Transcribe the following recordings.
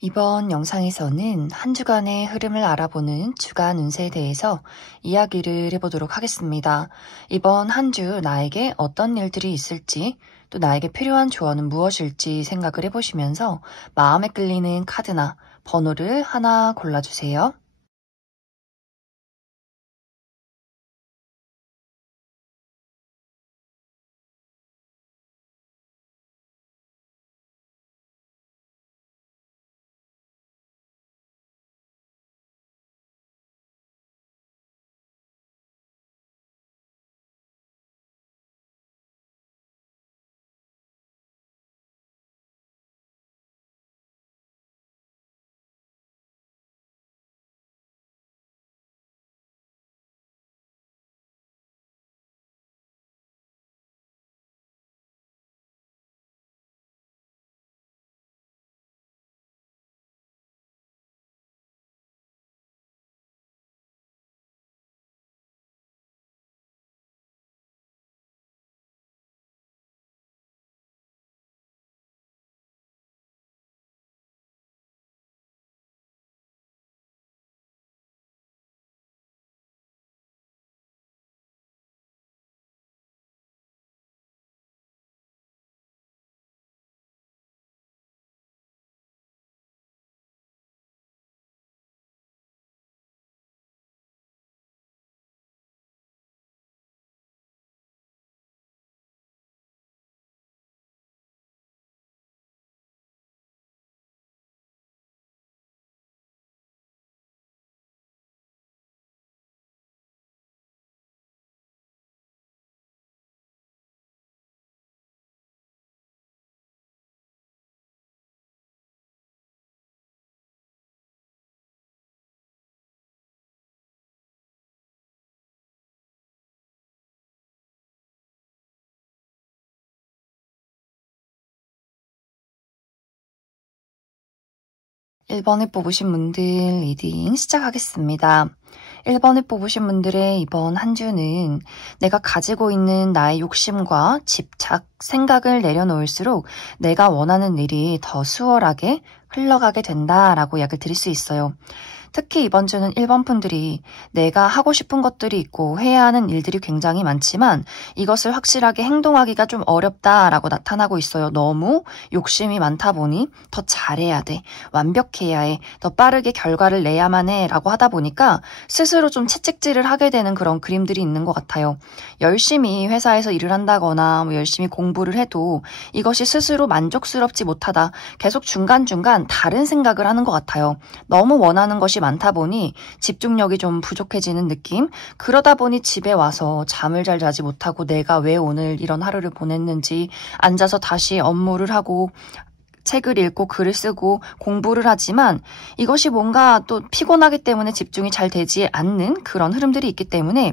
이번 영상에서는 한 주간의 흐름을 알아보는 주간 운세에 대해서 이야기를 해보도록 하겠습니다. 이번 한 주 나에게 어떤 일들이 있을지, 또 나에게 필요한 조언은 무엇일지 생각을 해보시면서 마음에 끌리는 카드나 번호를 하나 골라주세요. (1) 번을 뽑으신 분들 리딩 시작하겠습니다. 1번을 뽑으신 분들의 이번 한 주는 내가 가지고 있는 나의 욕심과 집착, 생각을 내려놓을수록 내가 원하는 일이 더 수월하게 흘러가게 된다라고 이야기를 드릴 수 있어요. 특히 이번 주는 1번 분들이 내가 하고 싶은 것들이 있고 해야 하는 일들이 굉장히 많지만 이것을 확실하게 행동하기가 좀 어렵다라고 나타나고 있어요. 너무 욕심이 많다 보니 더 잘해야 돼, 완벽해야 해, 더 빠르게 결과를 내야만 해 라고 하다 보니까 스스로 좀 채찍질을 하게 되는 그런 그림들이 있는 것 같아요. 열심히 회사에서 일을 한다거나 열심히 공부를 해도 이것이 스스로 만족스럽지 못하다, 계속 중간중간 다른 생각을 하는 것 같아요. 너무 원하는 것이 많다 보니 집중력이 좀 부족해지는 느낌? 그러다 보니 집에 와서 잠을 잘 자지 못하고 내가 왜 오늘 이런 하루를 보냈는지 앉아서 다시 업무를 하고 책을 읽고 글을 쓰고 공부를 하지만 이것이 뭔가 또 피곤하기 때문에 집중이 잘 되지 않는 그런 흐름들이 있기 때문에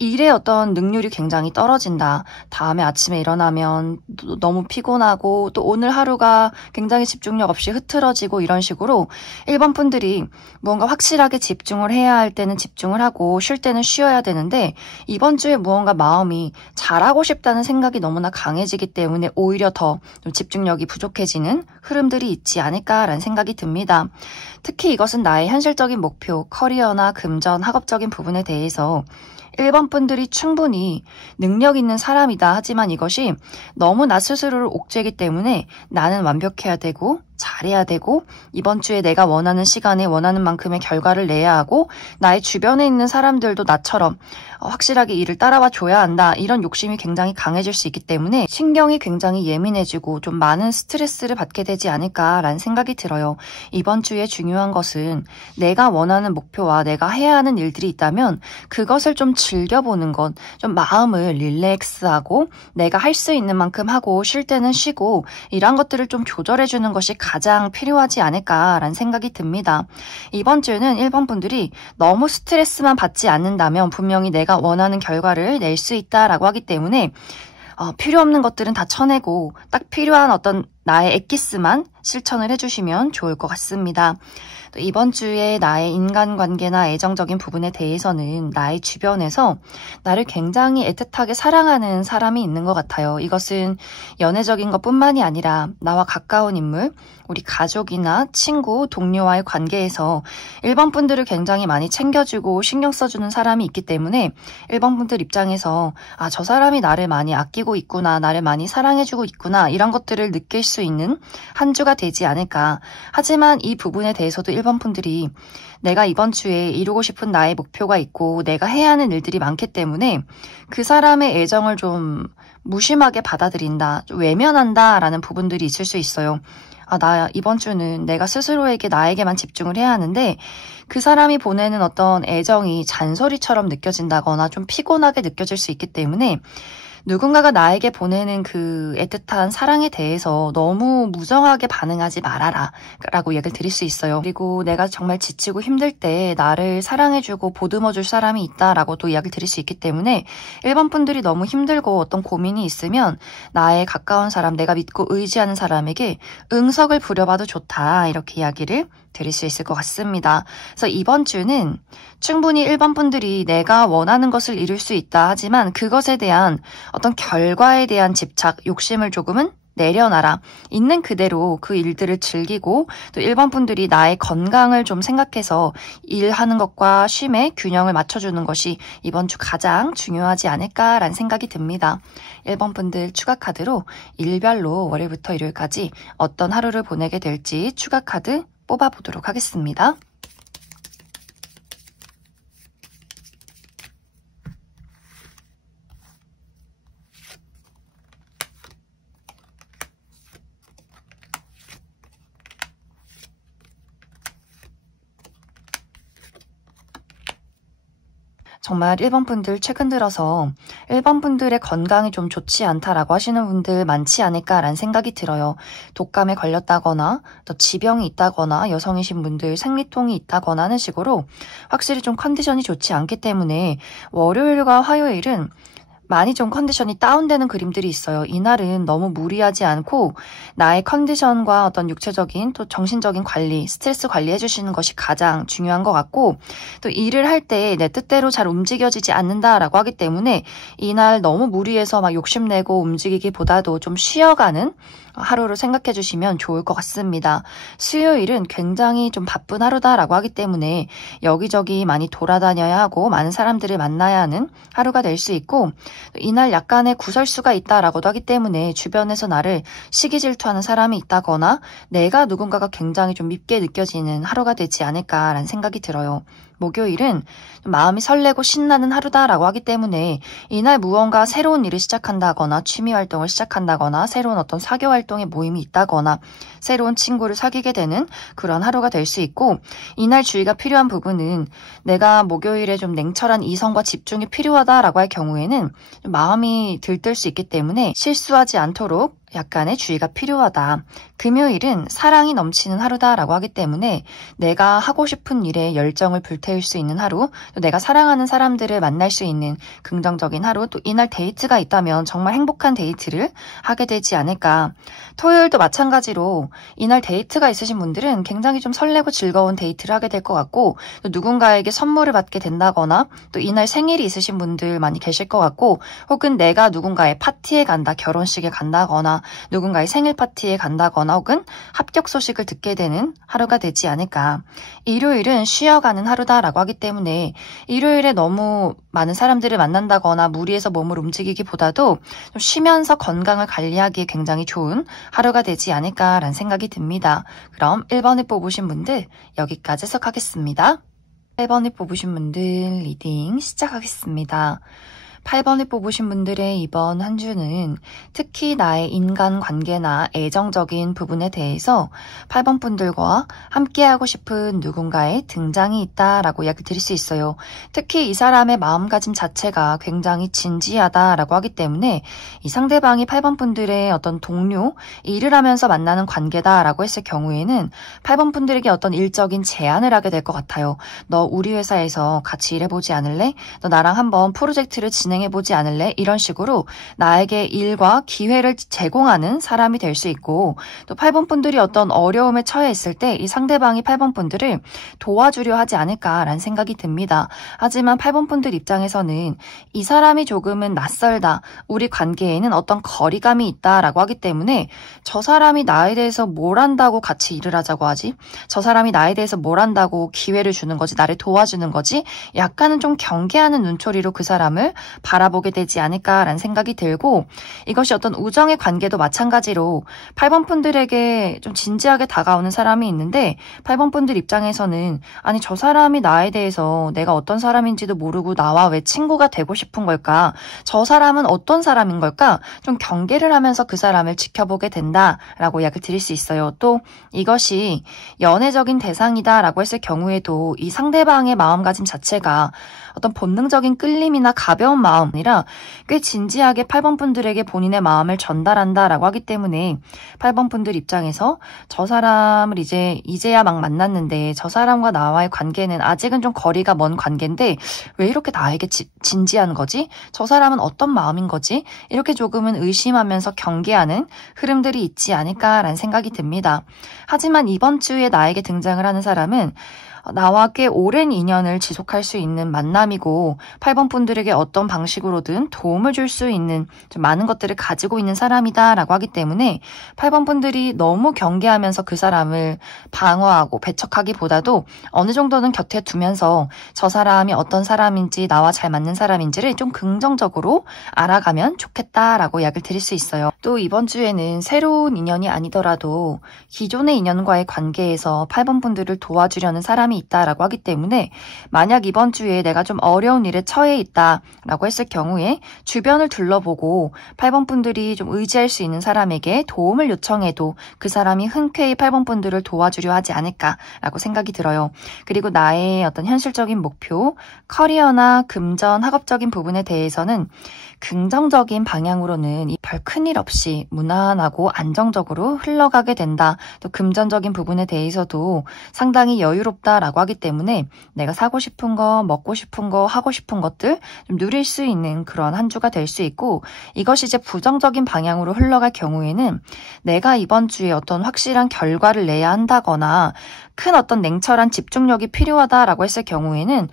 일의 어떤 능률이 굉장히 떨어진다. 다음에 아침에 일어나면 너무 피곤하고 또 오늘 하루가 굉장히 집중력 없이 흐트러지고 이런 식으로 1번 분들이 무언가 확실하게 집중을 해야 할 때는 집중을 하고 쉴 때는 쉬어야 되는데 이번 주에 무언가 마음이 잘하고 싶다는 생각이 너무나 강해지기 때문에 오히려 더 좀 집중력이 부족해지는 흐름들이 있지 않을까라는 생각이 듭니다. 특히 이것은 나의 현실적인 목표, 커리어나 금전, 학업적인 부분에 대해서 1번 분들이 충분히 능력 있는 사람이다. 하지만 이것이 너무 나 스스로를 옥죄기 때문에 나는 완벽해야 되고 잘해야 되고 이번 주에 내가 원하는 시간에 원하는 만큼의 결과를 내야 하고 나의 주변에 있는 사람들도 나처럼 확실하게 일을 따라와 줘야 한다. 이런 욕심이 굉장히 강해질 수 있기 때문에 신경이 굉장히 예민해지고 좀 많은 스트레스를 받게 되지 않을까라는 생각이 들어요. 이번 주에 중요한 것은 내가 원하는 목표와 내가 해야 하는 일들이 있다면 그것을 좀 즐겨보는 것, 좀 마음을 릴렉스하고 내가 할 수 있는 만큼 하고 쉴 때는 쉬고 이런 것들을 좀 조절해주는 것이 가장 필요하지 않을까라는 생각이 듭니다. 이번 주는 1번 분들이 너무 스트레스만 받지 않는다면 분명히 내가 원하는 결과를 낼 수 있다라고 하기 때문에 필요 없는 것들은 다 쳐내고 딱 필요한 어떤 나의 엑기스만 실천을 해주시면 좋을 것 같습니다. 또 이번 주에 나의 인간관계나 애정적인 부분에 대해서는 나의 주변에서 나를 굉장히 애틋하게 사랑하는 사람이 있는 것 같아요. 이것은 연애적인 것뿐만이 아니라 나와 가까운 인물, 우리 가족이나 친구, 동료와의 관계에서 1번 분들을 굉장히 많이 챙겨주고 신경 써주는 사람이 있기 때문에 1번 분들 입장에서 아, 저 사람이 나를 많이 아끼고 있구나, 나를 많이 사랑해주고 있구나 이런 것들을 느낄 수 있는 한 주가 되지 않을까. 하지만 이 부분에 대해서도 1번 분들이 내가 이번 주에 이루고 싶은 나의 목표가 있고 내가 해야 하는 일들이 많기 때문에 그 사람의 애정을 좀 무심하게 받아들인다, 좀 외면한다 라는 부분들이 있을 수 있어요. 아, 나 이번 주는 내가 스스로에게 나에게만 집중을 해야 하는데 그 사람이 보내는 어떤 애정이 잔소리처럼 느껴진다거나 좀 피곤하게 느껴질 수 있기 때문에 누군가가 나에게 보내는 그 애틋한 사랑에 대해서 너무 무정하게 반응하지 말아라 라고 얘기를 드릴 수 있어요. 그리고 내가 정말 지치고 힘들 때 나를 사랑해주고 보듬어줄 사람이 있다라고도 이야기를 드릴 수 있기 때문에 1번 분들이 너무 힘들고 어떤 고민이 있으면 나의 가까운 사람, 내가 믿고 의지하는 사람에게 응석을 부려봐도 좋다 이렇게 이야기를 드릴 수 있을 것 같습니다. 그래서 이번 주는 충분히 1번 분들이 내가 원하는 것을 이룰 수 있다 하지만 그것에 대한 어떤 결과에 대한 집착, 욕심을 조금은 내려놔라. 있는 그대로 그 일들을 즐기고 또 1번 분들이 나의 건강을 좀 생각해서 일하는 것과 쉼의 균형을 맞춰주는 것이 이번 주 가장 중요하지 않을까라는 생각이 듭니다. 1번 분들 추가 카드로 일별로 월요일부터 일요일까지 어떤 하루를 보내게 될지 추가 카드 뽑아보도록 하겠습니다. 정말 1번 분들 최근 들어서 1번 분들의 건강이 좀 좋지 않다라고 하시는 분들 많지 않을까라는 생각이 들어요. 독감에 걸렸다거나 또 지병이 있다거나 여성이신 분들 생리통이 있다거나 하는 식으로 확실히 좀 컨디션이 좋지 않기 때문에 월요일과 화요일은 많이 좀 컨디션이 다운되는 그림들이 있어요. 이날은 너무 무리하지 않고 나의 컨디션과 어떤 육체적인 또 정신적인 관리, 스트레스 관리해 주시는 것이 가장 중요한 것 같고 또 일을 할 때 내 뜻대로 잘 움직여지지 않는다라고 하기 때문에 이날 너무 무리해서 막 욕심내고 움직이기보다도 좀 쉬어가는 하루를 생각해 주시면 좋을 것 같습니다. 수요일은 굉장히 좀 바쁜 하루다라고 하기 때문에 여기저기 많이 돌아다녀야 하고 많은 사람들을 만나야 하는 하루가 될 수 있고 이날 약간의 구설수가 있다라고도 하기 때문에 주변에서 나를 시기 질투하는 사람이 있다거나 내가 누군가가 굉장히 좀 밉게 느껴지는 하루가 되지 않을까라는 생각이 들어요. 목요일은 마음이 설레고 신나는 하루다라고 하기 때문에 이날 무언가 새로운 일을 시작한다거나 취미 활동을 시작한다거나 새로운 어떤 사교 활동에 모임이 있다거나 새로운 친구를 사귀게 되는 그런 하루가 될 수 있고 이날 주의가 필요한 부분은 내가 목요일에 좀 냉철한 이성과 집중이 필요하다라고 할 경우에는 마음이 들뜰 수 있기 때문에 실수하지 않도록 약간의 주의가 필요하다. 금요일은 사랑이 넘치는 하루다라고 하기 때문에 내가 하고 싶은 일에 열정을 불태울 수 있는 하루, 또 내가 사랑하는 사람들을 만날 수 있는 긍정적인 하루, 또 이날 데이트가 있다면 정말 행복한 데이트를 하게 되지 않을까. 토요일도 마찬가지로 이날 데이트가 있으신 분들은 굉장히 좀 설레고 즐거운 데이트를 하게 될 것 같고 또 누군가에게 선물을 받게 된다거나 또 이날 생일이 있으신 분들 많이 계실 것 같고 혹은 내가 누군가의 파티에 간다, 결혼식에 간다거나 누군가의 생일 파티에 간다거나 혹은 합격 소식을 듣게 되는 하루가 되지 않을까. 일요일은 쉬어가는 하루다라고 하기 때문에 일요일에 너무 많은 사람들을 만난다거나 무리해서 몸을 움직이기보다도 좀 쉬면서 건강을 관리하기에 굉장히 좋은 하루가 되지 않을까라는 생각이 듭니다. 그럼 1번을 뽑으신 분들 여기까지 해석하겠습니다. 8번을 뽑으신 분들 리딩 시작하겠습니다. 8번을 뽑으신 분들의 이번 한 주는 특히 나의 인간관계나 애정적인 부분에 대해서 8번 분들과 함께하고 싶은 누군가의 등장이 있다라고 이야기 드릴 수 있어요. 특히 이 사람의 마음가짐 자체가 굉장히 진지하다라고 하기 때문에 이 상대방이 8번 분들의 어떤 동료, 일을 하면서 만나는 관계다라고 했을 경우에는 8번 분들에게 어떤 일적인 제안을 하게 될 것 같아요. 너 우리 회사에서 같이 일해보지 않을래? 너 나랑 한번 프로젝트를 진행 진행해보지 않을래? 이런 식으로 나에게 일과 기회를 제공하는 사람이 될 수 있고, 또 8번 분들이 어떤 어려움에 처해 있을 때 이 상대방이 8번 분들을 도와주려 하지 않을까라는 생각이 듭니다. 하지만 8번 분들 입장에서는 이 사람이 조금은 낯설다, 우리 관계에는 어떤 거리감이 있다라고 하기 때문에 저 사람이 나에 대해서 뭘 안다고 같이 일을 하자고 하지? 저 사람이 나에 대해서 뭘 안다고 기회를 주는 거지? 나를 도와주는 거지? 약간은 좀 경계하는 눈초리로 그 사람을 바라보게 되지 않을까라는 생각이 들고, 이것이 어떤 우정의 관계도 마찬가지로 8번 분들에게 좀 진지하게 다가오는 사람이 있는데 8번 분들 입장에서는 아니 저 사람이 나에 대해서 내가 어떤 사람인지도 모르고 나와 왜 친구가 되고 싶은 걸까? 저 사람은 어떤 사람인 걸까? 좀 경계를 하면서 그 사람을 지켜보게 된다라고 이야기를 드릴 수 있어요. 또 이것이 연애적인 대상이다라고 했을 경우에도 이 상대방의 마음가짐 자체가 어떤 본능적인 끌림이나 가벼운 마음이라 꽤 진지하게 8번 분들에게 본인의 마음을 전달한다라고 하기 때문에 8번 분들 입장에서 저 사람을 이제야 막 만났는데 저 사람과 나와의 관계는 아직은 좀 거리가 먼 관계인데 왜 이렇게 나에게 진지한 거지? 저 사람은 어떤 마음인 거지? 이렇게 조금은 의심하면서 경계하는 흐름들이 있지 않을까라는 생각이 듭니다. 하지만 이번 주에 나에게 등장을 하는 사람은 나와 꽤 오랜 인연을 지속할 수 있는 만남이고 8번 분들에게 어떤 방식으로든 도움을 줄 수 있는 좀 많은 것들을 가지고 있는 사람이다라고 하기 때문에 8번 분들이 너무 경계하면서 그 사람을 방어하고 배척하기보다도 어느 정도는 곁에 두면서 저 사람이 어떤 사람인지 나와 잘 맞는 사람인지를 좀 긍정적으로 알아가면 좋겠다라고 이야기를 드릴 수 있어요. 또 이번 주에는 새로운 인연이 아니더라도 기존의 인연과의 관계에서 8번 분들을 도와주려는 사람이 있다라고 하기 때문에 만약 이번 주에 내가 좀 어려운 일에 처해 있다라고 했을 경우에 주변을 둘러보고 8번 분들이 좀 의지할 수 있는 사람에게 도움을 요청해도 그 사람이 흔쾌히 8번 분들을 도와주려 하지 않을까라고 생각이 들어요. 그리고 나의 어떤 현실적인 목표, 커리어나 금전, 학업적인 부분에 대해서는 긍정적인 방향으로는 별 큰일 없이 무난하고 안정적으로 흘러가게 된다. 또 금전적인 부분에 대해서도 상당히 여유롭다라고 하기 때문에 내가 사고 싶은 거, 먹고 싶은 거, 하고 싶은 것들 좀 누릴 수 있는 그런 한 주가 될 수 있고, 이것이 이제 부정적인 방향으로 흘러갈 경우에는 내가 이번 주에 어떤 확실한 결과를 내야 한다거나 큰 어떤 냉철한 집중력이 필요하다라고 했을 경우에는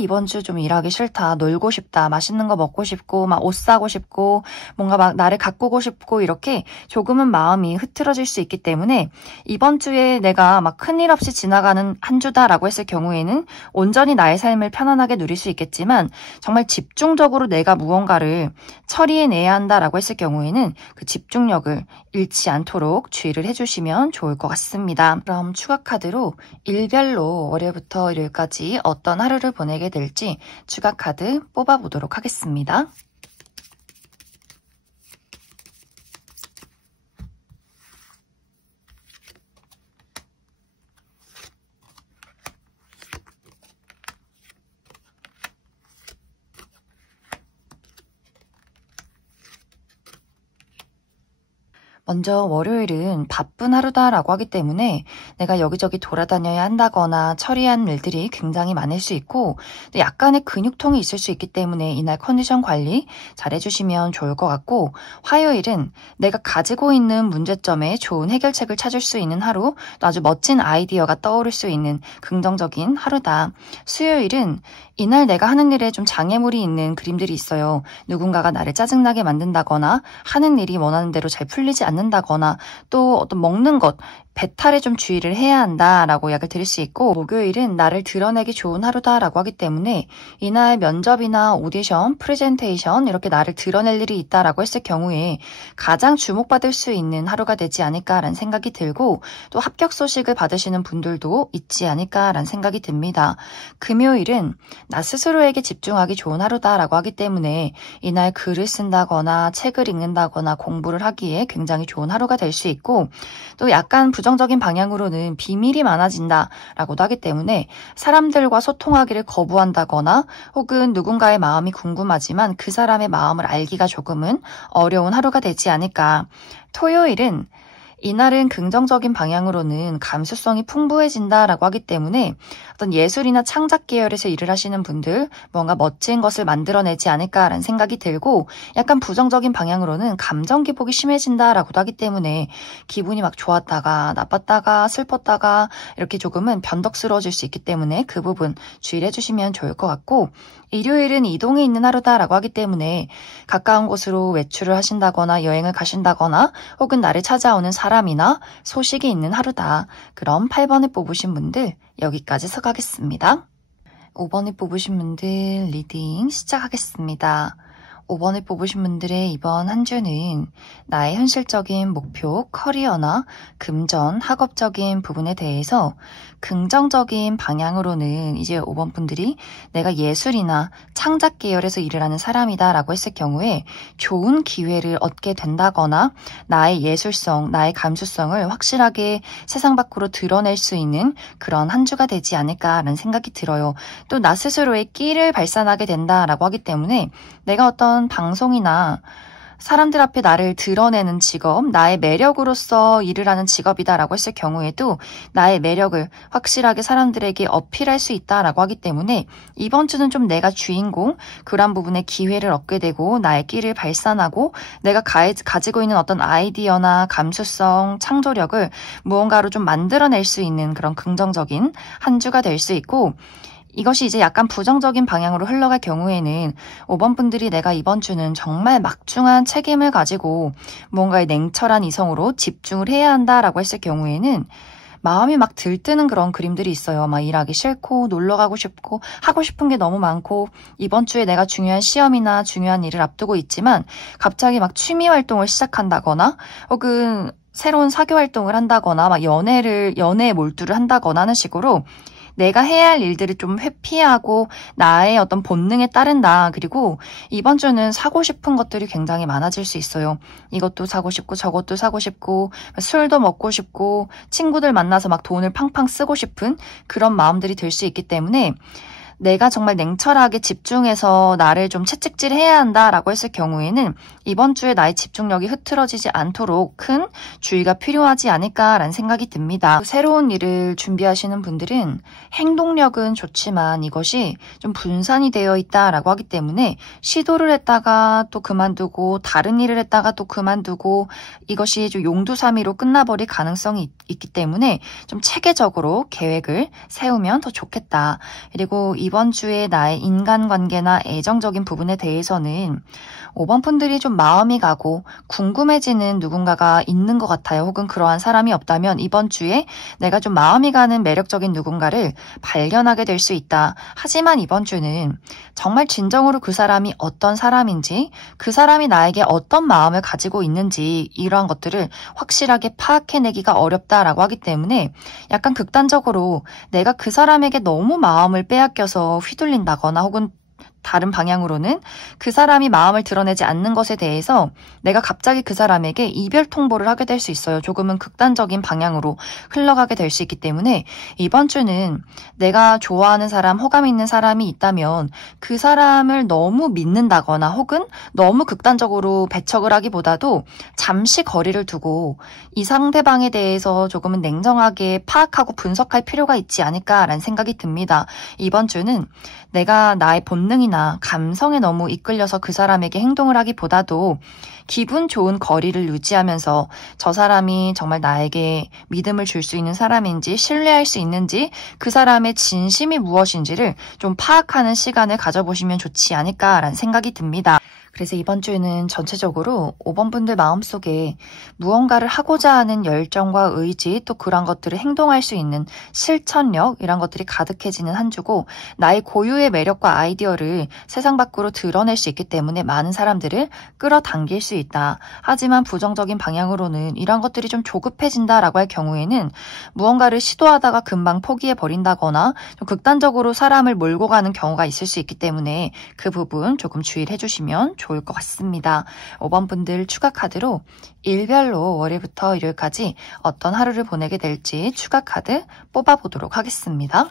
이번 주 좀 일하기 싫다, 놀고 싶다, 맛있는 거 먹고 싶고 막 옷 사고 싶고 뭔가 막 나를 가꾸고 싶고 이렇게 조금은 마음이 흐트러질 수 있기 때문에 이번 주에 내가 막 큰일 없이 지나가는 한 주다라고 했을 경우에는 온전히 나의 삶을 편안하게 누릴 수 있겠지만 정말 집중적으로 내가 무언가를 처리해내야 한다라고 했을 경우에는 그 집중력을 잃지 않도록 주의를 해주시면 좋을 것 같습니다. 그럼 추가 카드로 일별로 월요일부터 일요일까지 어떤 하루를 보내게 될지 추가 카드 뽑아보도록 하겠습니다. 먼저 월요일은 바쁜 하루다라고 하기 때문에 내가 여기저기 돌아다녀야 한다거나 처리한 일들이 굉장히 많을 수 있고 또 약간의 근육통이 있을 수 있기 때문에 이날 컨디션 관리 잘 해주시면 좋을 것 같고, 화요일은 내가 가지고 있는 문제점에 좋은 해결책을 찾을 수 있는 하루, 또 아주 멋진 아이디어가 떠오를 수 있는 긍정적인 하루다. 수요일은 이날 내가 하는 일에 좀 장애물이 있는 그림들이 있어요. 누군가가 나를 짜증나게 만든다거나 하는 일이 원하는 대로 잘 풀리지 않는다거나 또 어떤 먹는 것, 배탈에 좀 주의를 해야 한다라고 이야기를 드릴 수 있고, 목요일은 나를 드러내기 좋은 하루다라고 하기 때문에 이날 면접이나 오디션, 프레젠테이션 이렇게 나를 드러낼 일이 있다라고 했을 경우에 가장 주목받을 수 있는 하루가 되지 않을까라는 생각이 들고, 또 합격 소식을 받으시는 분들도 있지 않을까라는 생각이 듭니다. 금요일은 나 스스로에게 집중하기 좋은 하루다라고 하기 때문에 이날 글을 쓴다거나 책을 읽는다거나 공부를 하기에 굉장히 좋은 하루가 될 수 있고, 또 약간 부정적인 방향으로는 비밀이 많아진다라고도 하기 때문에 사람들과 소통하기를 거부한다거나 혹은 누군가의 마음이 궁금하지만 그 사람의 마음을 알기가 조금은 어려운 하루가 되지 않을까. 토요일은 이날은 긍정적인 방향으로는 감수성이 풍부해진다라고 하기 때문에 어떤 예술이나 창작 계열에서 일을 하시는 분들 뭔가 멋진 것을 만들어내지 않을까라는 생각이 들고, 약간 부정적인 방향으로는 감정 기복이 심해진다라고도 하기 때문에 기분이 막 좋았다가 나빴다가 슬펐다가 이렇게 조금은 변덕스러워질 수 있기 때문에 그 부분 주의를 해주시면 좋을 것 같고, 일요일은 이동에 있는 하루다라고 하기 때문에 가까운 곳으로 외출을 하신다거나 여행을 가신다거나 혹은 나를 찾아오는 사람이나 소식이 있는 하루다. 그럼 8번을 뽑으신 분들 여기까지 서가겠습니다. 5번을 뽑으신 분들 리딩 시작하겠습니다. 5번을 뽑으신 분들의 이번 한 주는 나의 현실적인 목표, 커리어나 금전, 학업적인 부분에 대해서 긍정적인 방향으로는 이제 5번 분들이 내가 예술이나 창작 계열에서 일을 하는 사람이다 라고 했을 경우에 좋은 기회를 얻게 된다거나 나의 예술성, 나의 감수성을 확실하게 세상 밖으로 드러낼 수 있는 그런 한 주가 되지 않을까라는 생각이 들어요. 또 나 스스로의 끼를 발산하게 된다라고 하기 때문에 내가 어떤 방송이나 사람들 앞에 나를 드러내는 직업, 나의 매력으로서 일을 하는 직업이다라고 했을 경우에도 나의 매력을 확실하게 사람들에게 어필할 수 있다라고 하기 때문에 이번 주는 좀 내가 주인공, 그런 부분에 기회를 얻게 되고 나의 끼를 발산하고 내가 가지고 있는 어떤 아이디어나 감수성, 창조력을 무언가로 좀 만들어낼 수 있는 그런 긍정적인 한 주가 될 수 있고, 이것이 이제 약간 부정적인 방향으로 흘러갈 경우에는 5번 분들이 내가 이번 주는 정말 막중한 책임을 가지고 뭔가에 냉철한 이성으로 집중을 해야 한다라고 했을 경우에는 마음이 막 들뜨는 그런 그림들이 있어요. 막 일하기 싫고 놀러 가고 싶고 하고 싶은 게 너무 많고 이번 주에 내가 중요한 시험이나 중요한 일을 앞두고 있지만 갑자기 막 취미 활동을 시작한다거나 혹은 새로운 사교 활동을 한다거나 막 연애에 몰두를 한다거나 하는 식으로 내가 해야 할 일들을 좀 회피하고 나의 어떤 본능에 따른다. 그리고 이번 주는 사고 싶은 것들이 굉장히 많아질 수 있어요. 이것도 사고 싶고 저것도 사고 싶고 술도 먹고 싶고 친구들 만나서 막 돈을 팡팡 쓰고 싶은 그런 마음들이 들 수 있기 때문에 내가 정말 냉철하게 집중해서 나를 좀 채찍질해야 한다라고 했을 경우에는 이번 주에 나의 집중력이 흐트러지지 않도록 큰 주의가 필요하지 않을까라는 생각이 듭니다. 새로운 일을 준비하시는 분들은 행동력은 좋지만 이것이 좀 분산이 되어 있다라고 하기 때문에 시도를 했다가 또 그만두고 다른 일을 했다가 또 그만두고 이것이 좀 용두사미로 끝나버릴 가능성이 있기 때문에 좀 체계적으로 계획을 세우면 더 좋겠다. 그리고 이번 주에 나의 인간관계나 애정적인 부분에 대해서는 5번 분들이 좀 마음이 가고 궁금해지는 누군가가 있는 것 같아요. 혹은 그러한 사람이 없다면 이번 주에 내가 좀 마음이 가는 매력적인 누군가를 발견하게 될 수 있다. 하지만 이번 주는 정말 진정으로 그 사람이 어떤 사람인지, 그 사람이 나에게 어떤 마음을 가지고 있는지 이러한 것들을 확실하게 파악해내기가 어렵다라고 하기 때문에 약간 극단적으로 내가 그 사람에게 너무 마음을 빼앗겨서 휘둘린다거나 혹은 다른 방향으로는 그 사람이 마음을 드러내지 않는 것에 대해서 내가 갑자기 그 사람에게 이별 통보를 하게 될 수 있어요. 조금은 극단적인 방향으로 흘러가게 될 수 있기 때문에 이번 주는 내가 좋아하는 사람, 호감 있는 사람이 있다면 그 사람을 너무 믿는다거나 혹은 너무 극단적으로 배척을 하기보다도 잠시 거리를 두고 이 상대방에 대해서 조금은 냉정하게 파악하고 분석할 필요가 있지 않을까라는 생각이 듭니다. 이번 주는 내가 나의 본능이나 감성에 너무 이끌려서 그 사람에게 행동을 하기보다도 기분 좋은 거리를 유지하면서 저 사람이 정말 나에게 믿음을 줄 수 있는 사람인지 신뢰할 수 있는지 그 사람의 진심이 무엇인지를 좀 파악하는 시간을 가져보시면 좋지 않을까라는 생각이 듭니다. 그래서 이번 주에는 전체적으로 5번 분들 마음속에 무언가를 하고자 하는 열정과 의지 또 그런 것들을 행동할 수 있는 실천력 이런 것들이 가득해지는 한 주고 나의 고유의 매력과 아이디어를 세상 밖으로 드러낼 수 있기 때문에 많은 사람들을 끌어당길 수 있다. 하지만 부정적인 방향으로는 이런 것들이 좀 조급해진다라고 할 경우에는 무언가를 시도하다가 금방 포기해버린다거나 좀 극단적으로 사람을 몰고 가는 경우가 있을 수 있기 때문에 그 부분 조금 주의를 해주시면 좋을 것 같습니다. 5번 분들 추가 카드로 일별로 월요일부터 일요일까지 어떤 하루를 보내게 될지 추가 카드 뽑아보도록 하겠습니다.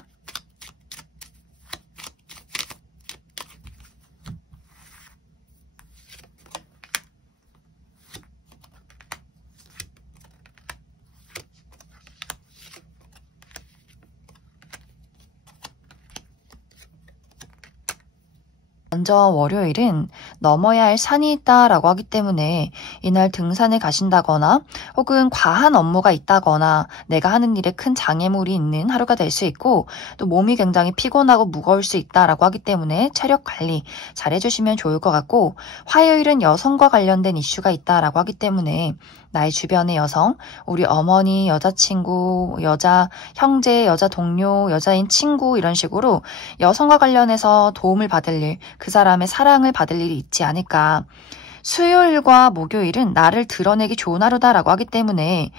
먼저 월요일은 넘어야 할 산이 있다라고 하기 때문에 이날 등산에 가신다거나 혹은 과한 업무가 있다거나 내가 하는 일에 큰 장애물이 있는 하루가 될 수 있고 또 몸이 굉장히 피곤하고 무거울 수 있다라고 하기 때문에 체력 관리 잘 해주시면 좋을 것 같고 화요일은 여성과 관련된 이슈가 있다라고 하기 때문에 나의 주변의 여성, 우리 어머니, 여자친구, 여자 형제, 여자 동료, 여자인 친구 이런 식으로 여성과 관련해서 도움을 받을 일, 그 사람의 사랑을 받을 일이 있지 않을까. 수요일과 목요일은 나를 드러내기 좋은 하루다라고 하기 때문에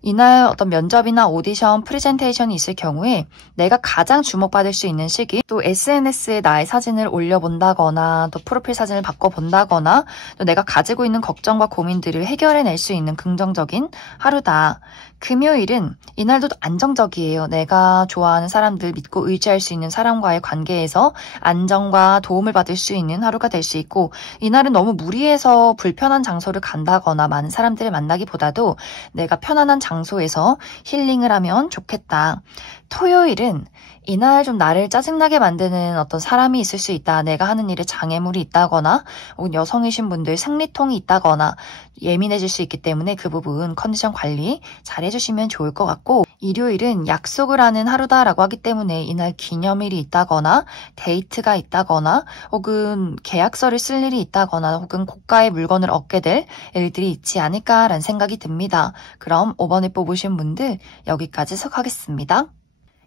이날 어떤 면접이나 오디션, 프레젠테이션이 있을 경우에 내가 가장 주목받을 수 있는 시기, 또 SNS에 나의 사진을 올려본다거나 또 프로필 사진을 바꿔본다거나 또 내가 가지고 있는 걱정과 고민들을 해결해낼 수 있는 긍정적인 하루다. 금요일은 이날도 안정적이에요. 내가 좋아하는 사람들 믿고 의지할 수 있는 사람과의 관계에서 안정과 도움을 받을 수 있는 하루가 될 수 있고 이날은 너무 무리해서 불편한 장소를 간다거나 많은 사람들을 만나기보다도 내가 편안한 장소에서 힐링을 하면 좋겠다. 토요일은 이날 좀 나를 짜증나게 만드는 어떤 사람이 있을 수 있다. 내가 하는 일에 장애물이 있다거나 혹은 여성이신 분들 생리통이 있다거나 예민해질 수 있기 때문에 그 부분 컨디션 관리 잘 해주시면 좋을 것 같고 일요일은 약속을 하는 하루다라고 하기 때문에 이날 기념일이 있다거나 데이트가 있다거나 혹은 계약서를 쓸 일이 있다거나 혹은 고가의 물건을 얻게 될 일들이 있지 않을까라는 생각이 듭니다. 그럼 5번을 뽑으신 분들 여기까지 하겠습니다.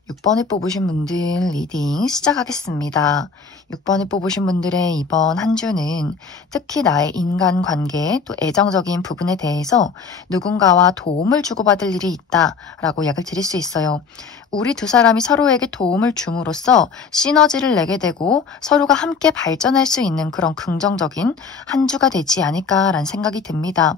6번을 뽑으신 분들 리딩 시작하겠습니다. 6번을 뽑으신 분들의 이번 한 주는 특히 나의 인간관계 또 애정적인 부분에 대해서 누군가와 도움을 주고받을 일이 있다라고 이야기를 드릴 수 있어요. 우리 두 사람이 서로에게 도움을 줌으로써 시너지를 내게 되고 서로가 함께 발전할 수 있는 그런 긍정적인 한 주가 되지 않을까라는 생각이 듭니다.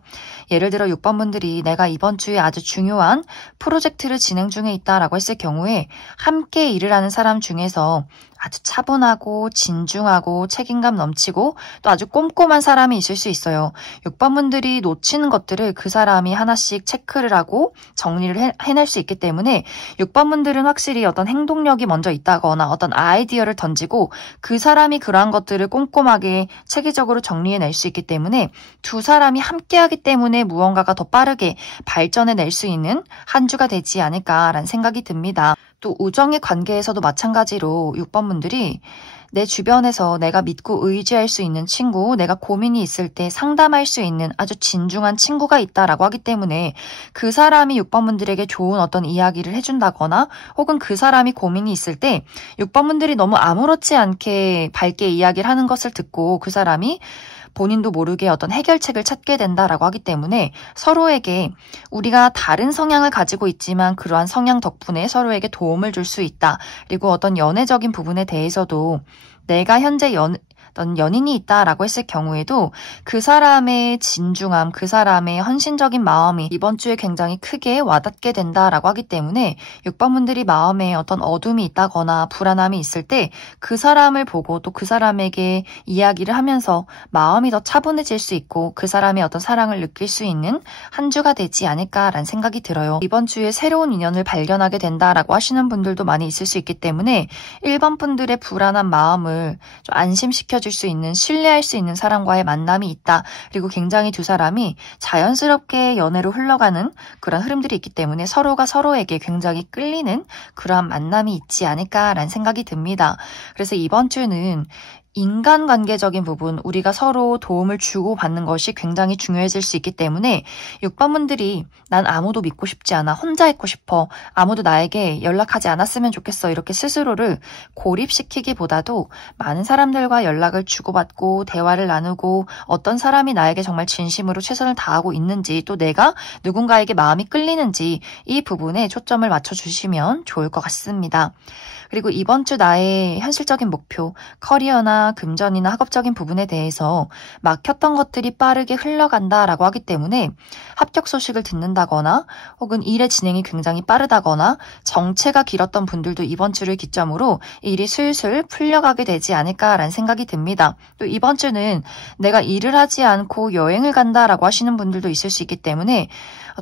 예를 들어 6번 분들이 내가 이번 주에 아주 중요한 프로젝트를 진행 중에 있다라고 했을 경우에 함께 일을 하는 사람 중에서 아주 차분하고 진중하고 책임감 넘치고 또 아주 꼼꼼한 사람이 있을 수 있어요. 6번 분들이 놓치는 것들을 그 사람이 하나씩 체크를 하고 정리를 해낼 수 있기 때문에 6번 분들은 확실히 어떤 행동력이 먼저 있다거나 어떤 아이디어를 던지고 그 사람이 그러한 것들을 꼼꼼하게 체계적으로 정리해낼 수 있기 때문에 두 사람이 함께하기 때문에 무언가가 더 빠르게 발전해낼 수 있는 한 주가 되지 않을까라는 생각이 듭니다. 또 우정의 관계에서도 마찬가지로 6번 분들이 내 주변에서 내가 믿고 의지할 수 있는 친구, 내가 고민이 있을 때 상담할 수 있는 아주 진중한 친구가 있다라고 하기 때문에 그 사람이 6번 분들에게 좋은 어떤 이야기를 해준다거나 혹은 그 사람이 고민이 있을 때 6번 분들이 너무 아무렇지 않게 밝게 이야기를 하는 것을 듣고 그 사람이 본인도 모르게 어떤 해결책을 찾게 된다라고 하기 때문에 서로에게 우리가 다른 성향을 가지고 있지만 그러한 성향 덕분에 서로에게 도움을 줄 수 있다. 그리고 어떤 연애적인 부분에 대해서도 내가 현재 어떤 연인이 있다라고 했을 경우에도 그 사람의 진중함, 그 사람의 헌신적인 마음이 이번 주에 굉장히 크게 와닿게 된다라고 하기 때문에 6번 분들이 마음에 어떤 어둠이 있다거나 불안함이 있을 때 그 사람을 보고 또 그 사람에게 이야기를 하면서 마음이 더 차분해질 수 있고 그 사람의 어떤 사랑을 느낄 수 있는 한 주가 되지 않을까라는 생각이 들어요. 이번 주에 새로운 인연을 발견하게 된다라고 하시는 분들도 많이 있을 수 있기 때문에 1번 분들의 불안한 마음을 좀 안심시켜 줄 수 있는 신뢰할 수 있는 사람과의 만남이 있다. 그리고 굉장히 두 사람이 자연스럽게 연애로 흘러가는 그런 흐름들이 있기 때문에 서로가 서로에게 굉장히 끌리는 그러한 만남이 있지 않을까라는 생각이 듭니다. 그래서 이번 주는 인간관계적인 부분, 우리가 서로 도움을 주고받는 것이 굉장히 중요해질 수 있기 때문에 6번 분들이 난 아무도 믿고 싶지 않아, 혼자 있고 싶어, 아무도 나에게 연락하지 않았으면 좋겠어 이렇게 스스로를 고립시키기보다도 많은 사람들과 연락을 주고받고 대화를 나누고 어떤 사람이 나에게 정말 진심으로 최선을 다하고 있는지 또 내가 누군가에게 마음이 끌리는지 이 부분에 초점을 맞춰주시면 좋을 것 같습니다. 그리고 이번 주 나의 현실적인 목표, 커리어나 금전이나 학업적인 부분에 대해서 막혔던 것들이 빠르게 흘러간다라고 하기 때문에 합격 소식을 듣는다거나 혹은 일의 진행이 굉장히 빠르다거나 정체가 길었던 분들도 이번 주를 기점으로 일이 슬슬 풀려가게 되지 않을까라는 생각이 듭니다. 또 이번 주는 내가 일을 하지 않고 여행을 간다라고 하시는 분들도 있을 수 있기 때문에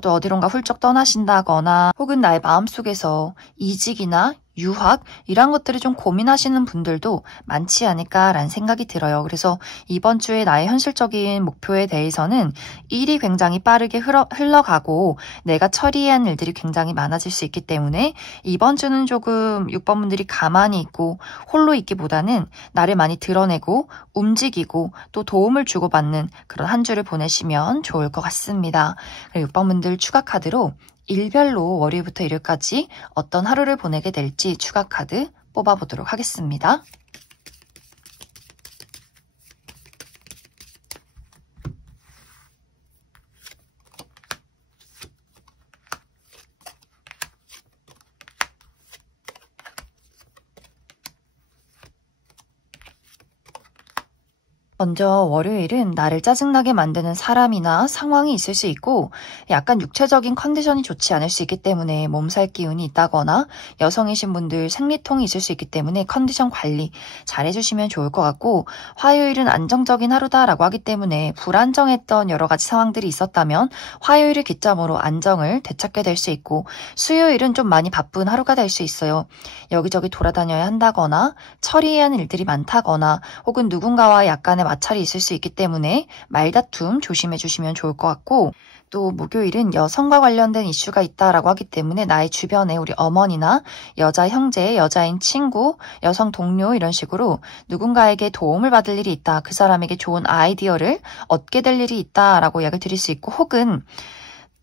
또 어디론가 훌쩍 떠나신다거나 혹은 나의 마음속에서 이직이나 유학 이런 것들을 좀 고민하시는 분들도 많지 않을까라는 생각이 들어요. 그래서 이번 주에 나의 현실적인 목표에 대해서는 일이 굉장히 빠르게 흘러가고 내가 처리해야 하는 일들이 굉장히 많아질 수 있기 때문에 이번 주는 조금 6번 분들이 가만히 있고 홀로 있기보다는 나를 많이 드러내고 움직이고 또 도움을 주고받는 그런 한 주를 보내시면 좋을 것 같습니다. 6번 분들 추가 카드로 일별로 월요일부터 일요일까지 어떤 하루를 보내게 될지 추가 카드 뽑아보도록 하겠습니다. 먼저 월요일은 나를 짜증나게 만드는 사람이나 상황이 있을 수 있고 약간 육체적인 컨디션이 좋지 않을 수 있기 때문에 몸살 기운이 있다거나 여성이신 분들 생리통이 있을 수 있기 때문에 컨디션 관리 잘 해주시면 좋을 것 같고 화요일은 안정적인 하루다라고 하기 때문에 불안정했던 여러 가지 상황들이 있었다면 화요일을 기점으로 안정을 되찾게 될 수 있고 수요일은 좀 많이 바쁜 하루가 될 수 있어요. 여기저기 돌아다녀야 한다거나 처리해야 하는 일들이 많다거나 혹은 누군가와 약간의 마찰이 있을 수 있기 때문에 말다툼 조심해 주시면 좋을 것 같고 또 목요일은 여성과 관련된 이슈가 있다라고 하기 때문에 나의 주변에 우리 어머니나 여자 형제, 여자인 친구, 여성 동료 이런 식으로 누군가에게 도움을 받을 일이 있다. 그 사람에게 좋은 아이디어를 얻게 될 일이 있다라고 이야기를 드릴 수 있고 혹은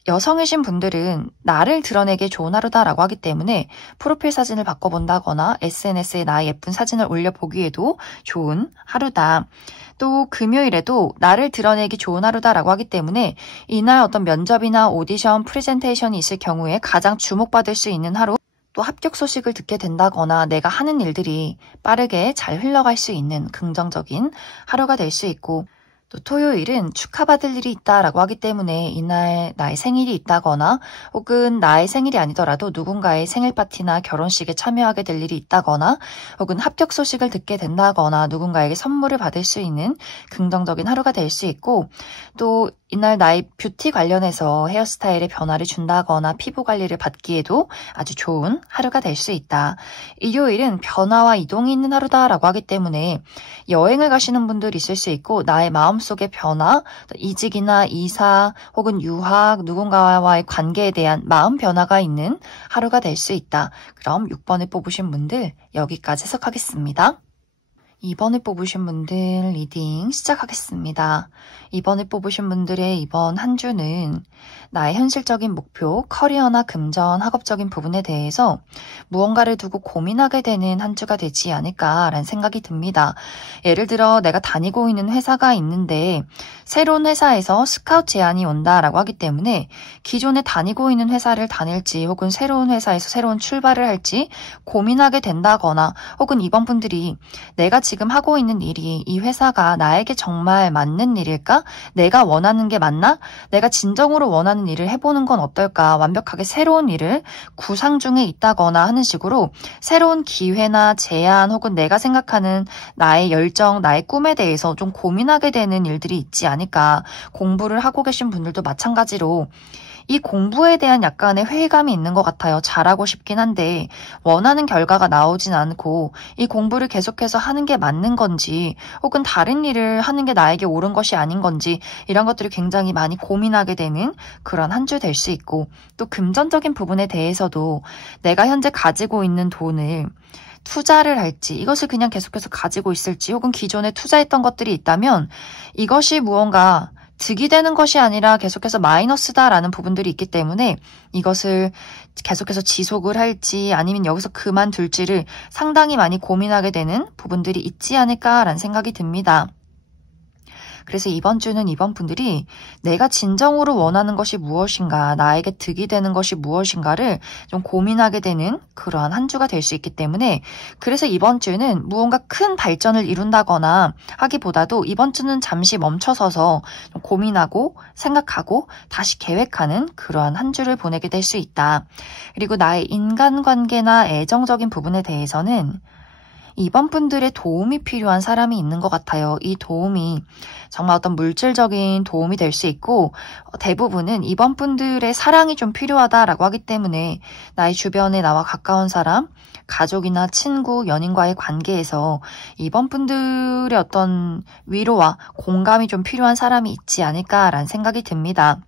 여성이신 분들은 나를 드러내기 좋은 하루다라고 하기 때문에 프로필 사진을 바꿔본다거나 SNS에 나의 예쁜 사진을 올려보기에도 좋은 하루다. 또 금요일에도 나를 드러내기 좋은 하루다라고 하기 때문에 이날 어떤 면접이나 오디션, 프레젠테이션이 있을 경우에 가장 주목받을 수 있는 하루 또 합격 소식을 듣게 된다거나 내가 하는 일들이 빠르게 잘 흘러갈 수 있는 긍정적인 하루가 될 수 있고 또 토요일은 축하받을 일이 있다라고 하기 때문에 이날 나의 생일이 있다거나 혹은 나의 생일이 아니더라도 누군가의 생일 파티나 결혼식에 참여하게 될 일이 있다거나 혹은 합격 소식을 듣게 된다거나 누군가에게 선물을 받을 수 있는 긍정적인 하루가 될 수 있고 또 이날 나의 뷰티 관련해서 헤어스타일에 변화를 준다거나 피부 관리를 받기에도 아주 좋은 하루가 될 수 있다. 일요일은 변화와 이동이 있는 하루다라고 하기 때문에 여행을 가시는 분들이 있을 수 있고 나의 마음속의 변화, 이직이나 이사 혹은 유학, 누군가와의 관계에 대한 마음 변화가 있는 하루가 될 수 있다. 그럼 6번을 뽑으신 분들 여기까지 해석하겠습니다. 2번을 뽑으신 분들 리딩 시작하겠습니다. 2번을 뽑으신 분들의 이번 한 주는 나의 현실적인 목표, 커리어나 금전, 학업적인 부분에 대해서 무언가를 두고 고민하게 되는 한 주가 되지 않을까라는 생각이 듭니다. 예를 들어 내가 다니고 있는 회사가 있는데 새로운 회사에서 스카우트 제안이 온다라고 하기 때문에 기존에 다니고 있는 회사를 다닐지 혹은 새로운 회사에서 새로운 출발을 할지 고민하게 된다거나 혹은 이번 분들이 내가 지금 하고 있는 일이 이 회사가 나에게 정말 맞는 일일까? 내가 원하는 게 맞나? 내가 진정으로 원하는 일을 해보는 건 어떨까? 완벽하게 새로운 일을 구상 중에 있다거나 하는 식으로 새로운 기회나 제안 혹은 내가 생각하는 나의 열정, 나의 꿈에 대해서 좀 고민하게 되는 일들이 있지 않을까. 공부를 하고 계신 분들도 마찬가지로 이 공부에 대한 약간의 회의감이 있는 것 같아요. 잘하고 싶긴 한데 원하는 결과가 나오진 않고 이 공부를 계속해서 하는 게 맞는 건지 혹은 다른 일을 하는 게 나에게 옳은 것이 아닌 건지 이런 것들을 굉장히 많이 고민하게 되는 그런 한 주 될 수 있고 또 금전적인 부분에 대해서도 내가 현재 가지고 있는 돈을 투자를 할지 이것을 그냥 계속해서 가지고 있을지 혹은 기존에 투자했던 것들이 있다면 이것이 무언가 득이 되는 것이 아니라 계속해서 마이너스다라는 부분들이 있기 때문에 이것을 계속해서 지속을 할지 아니면 여기서 그만둘지를 상당히 많이 고민하게 되는 부분들이 있지 않을까라는 생각이 듭니다. 그래서 이번 주는 이번 분들이 내가 진정으로 원하는 것이 무엇인가, 나에게 득이 되는 것이 무엇인가를 좀 고민하게 되는 그러한 한 주가 될 수 있기 때문에 그래서 이번 주는 무언가 큰 발전을 이룬다거나 하기보다도 이번 주는 잠시 멈춰서서 좀 고민하고 생각하고 다시 계획하는 그러한 한 주를 보내게 될 수 있다. 그리고 나의 인간관계나 애정적인 부분에 대해서는 이번 분들의 도움이 필요한 사람이 있는 것 같아요. 이 도움이 정말 어떤 물질적인 도움이 될 수 있고 대부분은 이번 분들의 사랑이 좀 필요하다라고 하기 때문에 나의 주변에 나와 가까운 사람, 가족이나 친구, 연인과의 관계에서 이번 분들의 어떤 위로와 공감이 좀 필요한 사람이 있지 않을까라는 생각이 듭니다.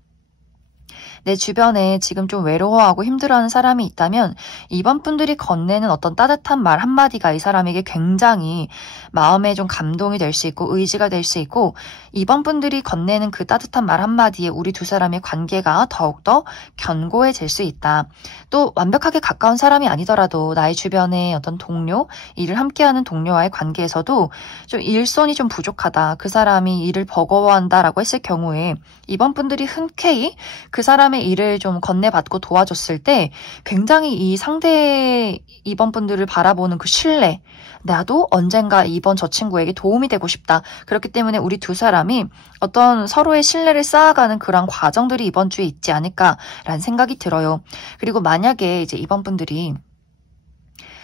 내 주변에 지금 좀 외로워하고 힘들어하는 사람이 있다면 이번 분들이 건네는 어떤 따뜻한 말 한마디가 이 사람에게 굉장히 마음에 좀 감동이 될 수 있고 의지가 될 수 있고 이번 분들이 건네는 그 따뜻한 말 한마디에 우리 두 사람의 관계가 더욱더 견고해질 수 있다. 또 완벽하게 가까운 사람이 아니더라도 나의 주변에 어떤 동료, 일을 함께하는 동료와의 관계에서도 좀 일손이 좀 부족하다. 그 사람이 일을 버거워한다라고 했을 경우에 이번 분들이 흔쾌히 그 사람의 일을 좀 건네받고 도와줬을 때 굉장히 이 상대 이번 분들을 바라보는 그 신뢰, 나도 언젠가 이번 저 친구에게 도움이 되고 싶다. 그렇기 때문에 우리 두 사람이 어떤 서로의 신뢰를 쌓아가는 그런 과정들이 이번 주에 있지 않을까라는 생각이 들어요. 그리고 만약에 이제 이번 분들이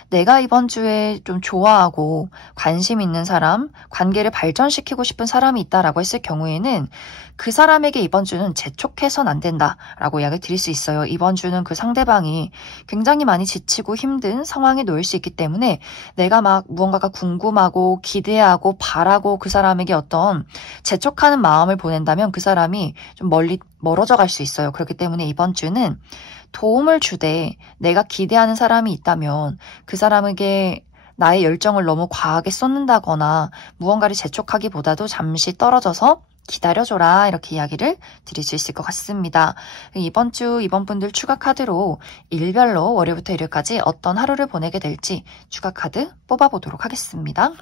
내가 이번 주에 좀 좋아하고 관심 있는 사람, 관계를 발전시키고 싶은 사람이 있다라고 했을 경우에는 그 사람에게 이번 주는 재촉해선 안 된다라고 이야기를 드릴 수 있어요. 이번 주는 그 상대방이 굉장히 많이 지치고 힘든 상황에 놓일 수 있기 때문에 내가 막 무언가가 궁금하고 기대하고 바라고 그 사람에게 어떤 재촉하는 마음을 보낸다면 그 사람이 좀 멀어져 갈 수 있어요. 그렇기 때문에 이번 주는 도움을 주되 내가 기대하는 사람이 있다면 그 사람에게 나의 열정을 너무 과하게 쏟는다거나 무언가를 재촉하기보다도 잠시 떨어져서 기다려줘라 이렇게 이야기를 드릴 수 있을 것 같습니다. 이번 주 이번 분들 추가 카드로 일별로 월요일부터 일요일까지 어떤 하루를 보내게 될지 추가 카드 뽑아보도록 하겠습니다.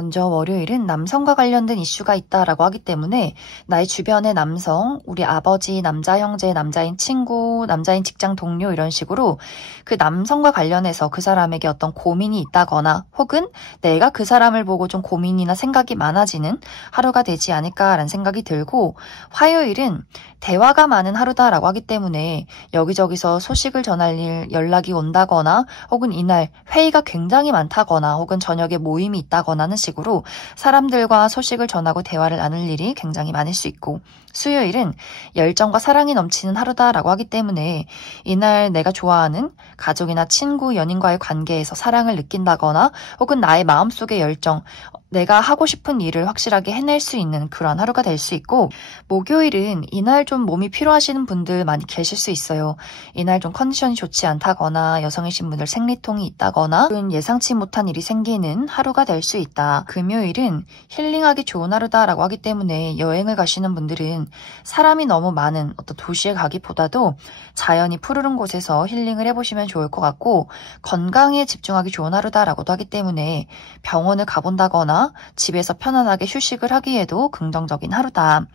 먼저 월요일은 남성과 관련된 이슈가 있다라고 하기 때문에 나의 주변의 남성, 우리 아버지, 남자 형제, 남자인 친구, 남자인 직장 동료 이런 식으로 그 남성과 관련해서 그 사람에게 어떤 고민이 있다거나 혹은 내가 그 사람을 보고 좀 고민이나 생각이 많아지는 하루가 되지 않을까라는 생각이 들고 화요일은 대화가 많은 하루다라고 하기 때문에 여기저기서 소식을 전할 일, 연락이 온다거나 혹은 이날 회의가 굉장히 많다거나 혹은 저녁에 모임이 있다거나 하는 식으로 사람들과 소식을 전하고 대화를 나눌 일이 굉장히 많을 수 있고 수요일은 열정과 사랑이 넘치는 하루다라고 하기 때문에 이날 내가 좋아하는 가족이나 친구, 연인과의 관계에서 사랑을 느낀다거나 혹은 나의 마음속의 열정, 내가 하고 싶은 일을 확실하게 해낼 수 있는 그런 하루가 될 수 있고 목요일은 이날 좀 몸이 피로하시는 분들 많이 계실 수 있어요. 이날 좀 컨디션이 좋지 않다거나 여성이신 분들 생리통이 있다거나 혹은 예상치 못한 일이 생기는 하루가 될 수 있다. 금요일은 힐링하기 좋은 하루다라고 하기 때문에 여행을 가시는 분들은 사람이 너무 많은 어떤 도시에 가기보다도 자연이 푸르른 곳에서 힐링을 해보시면 좋을 것 같고 건강에 집중하기 좋은 하루다라고도 하기 때문에 병원을 가본다거나 집에서 편안하게 휴식을 하기에도 긍정적인 하루다.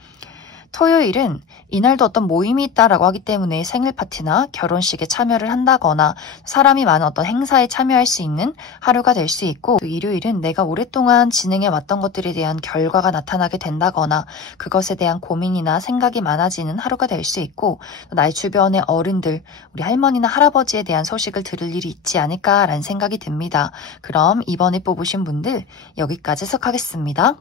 토요일은 이날도 어떤 모임이 있다라고 하기 때문에 생일 파티나 결혼식에 참여를 한다거나 사람이 많은 어떤 행사에 참여할 수 있는 하루가 될 수 있고 또 일요일은 내가 오랫동안 진행해 왔던 것들에 대한 결과가 나타나게 된다거나 그것에 대한 고민이나 생각이 많아지는 하루가 될 수 있고 또 나의 주변의 어른들, 우리 할머니나 할아버지에 대한 소식을 들을 일이 있지 않을까라는 생각이 듭니다. 그럼 이번에 뽑으신 분들 여기까지 해석하겠습니다.